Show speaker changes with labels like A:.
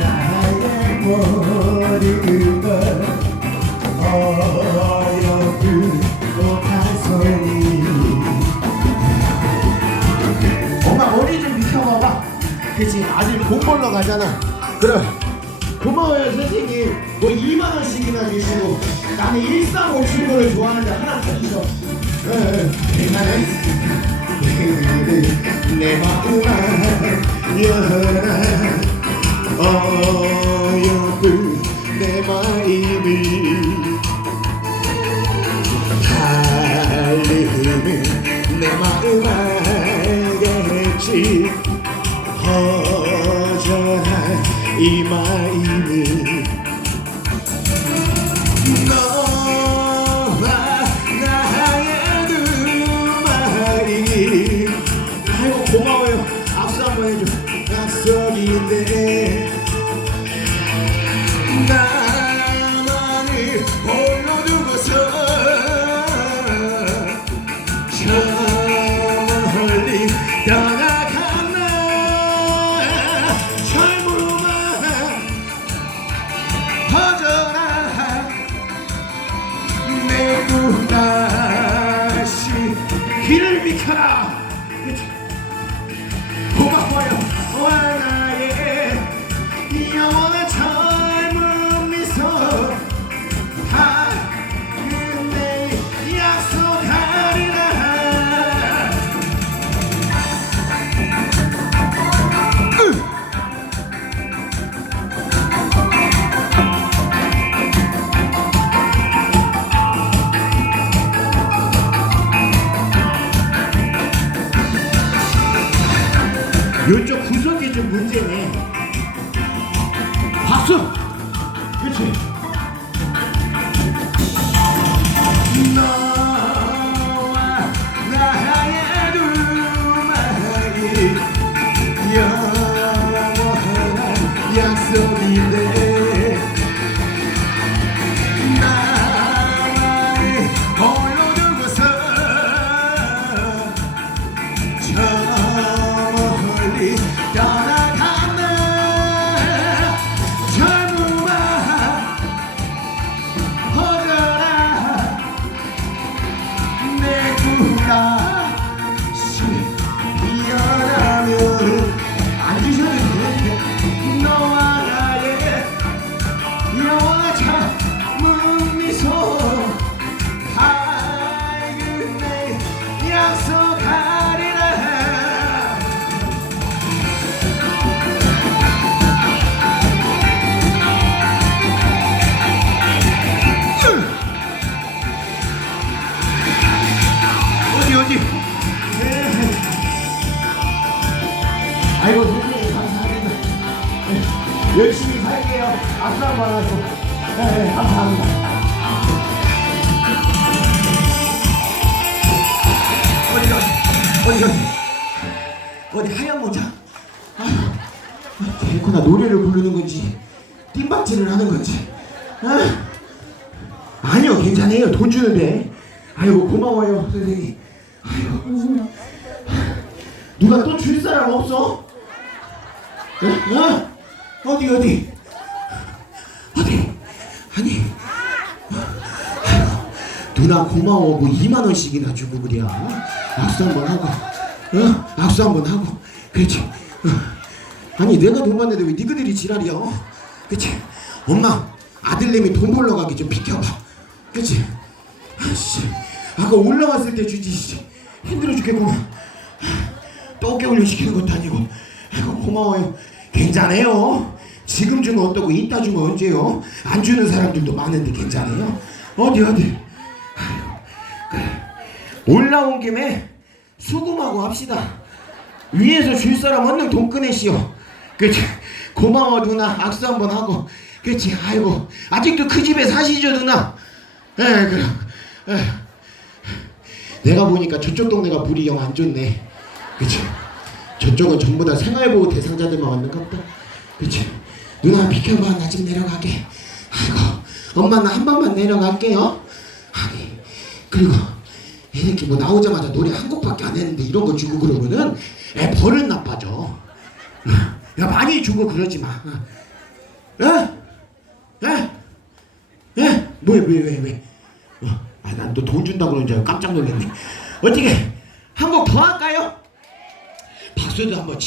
A: 나의 머리가 어여쁜 꽃한 송이 엄마 머리 좀 비켜봐봐. 그치? 아들 돈 벌러 가잖아. 그래. 고마워요 선생님. 뭐 2만 원씩이나 주시고 나는 1357번을 좋아하는데 하나 더 주셔. 예, 예, 괜찮아요? 내 마음 안연한 어여쁜 내 마음이 달리는 내 마음 알겠지 허전한 이 마음이 너와 나의 두 마리 아이고 고마워요. 악수 한번 해줘. 약속인데 길을 비 요쪽 구석이 좀 문제네. 박수 그치? 너와 나만을 홀로 두고서 저 God. 열심히 살게요. 악수 한번 하시고. 네, 네, 감사합니다. 어디 어디 어디 어디 하얀 모자? 아, 개코나 노래를 부르는 건지 띵박질을 하는 건지. 아, 아니요 괜찮아요. 돈 주는데 아이고 고마워요 선생님. 아이고 누가 또 줄 사람 없어? 어? 어? 어디 어디? 어디? 아니. 누나 고마워. 뭐 2만 원씩이나 주고 그래야. 악수 한번 하고. 어? 악수 한번 하고. 그렇지. 어. 아니 내가 돈 받는데 왜 니그들이 지랄이야? 그치 엄마 아들내미 돈 벌러 가기 좀 비켜봐. 그치 아씨. 아까 올라왔을 때 주지 씨. 힘들어 죽겠구만. 또 깨울려 시키는 것도 아니고. 아이고 고마워요. 괜찮아요 지금 주면 어떠고 이따 주면 언제요? 안 주는 사람들도 많은데 괜찮아요? 어디 어디? 그래. 올라온 김에 수금하고 합시다. 위에서 줄 사람 얼른 돈 꺼내시오. 그치 고마워 누나. 악수 한번 하고. 그치 아이고 아직도 그 집에 사시죠 누나? 에 그럼. 에. 내가 보니까 저쪽 동네가 물이 영 안 좋네. 그치 저쪽은 전부 다 생활보호 대상자들만 왔는가 보다. 그치 누나 비켜봐 나 지금 내려가게 아이고 엄마 나 한 방만 내려갈게요 아니 그리고 이 새끼 뭐 나오자마자 노래 한 곡밖에 안 했는데 이런 거 주고 그러면은 애 버릇 나빠져 어, 야 많이 주고 그러지 마 어? 어? 야? 야? 야? 뭐야 왜 왜 왜? 어, 아난 너 돈 준다고 그러는 줄 깜짝 놀랐네 어떻게 한 곡 더 할까요? 박수도 한번